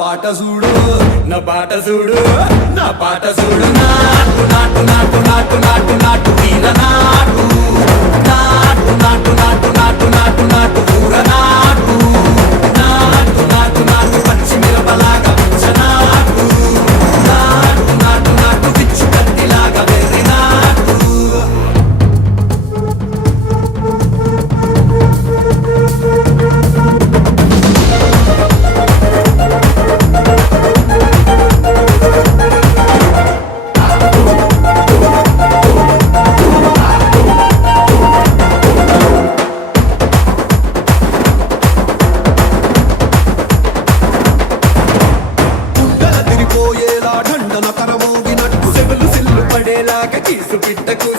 పాట చూడు నా పాట చూడు నా పాట చూడు నాటు నాటు నాటు నాటు నాటు నాటు వీర నాటు నాటు నాటు నాటు నాటు నాటు నాటు ఊర నాటు నాటు నాటు నాటు పచ్చి మిరపలాగా పిచ్చ నాటు నాటు నాటు నాటు పిచ్చు కత్తిలాగా వెర్రి నాటు పోయేలా ఢండన కరమోగినట్టు సెవెలు సిల్లు పడేలాగా కీసు పిట్టకు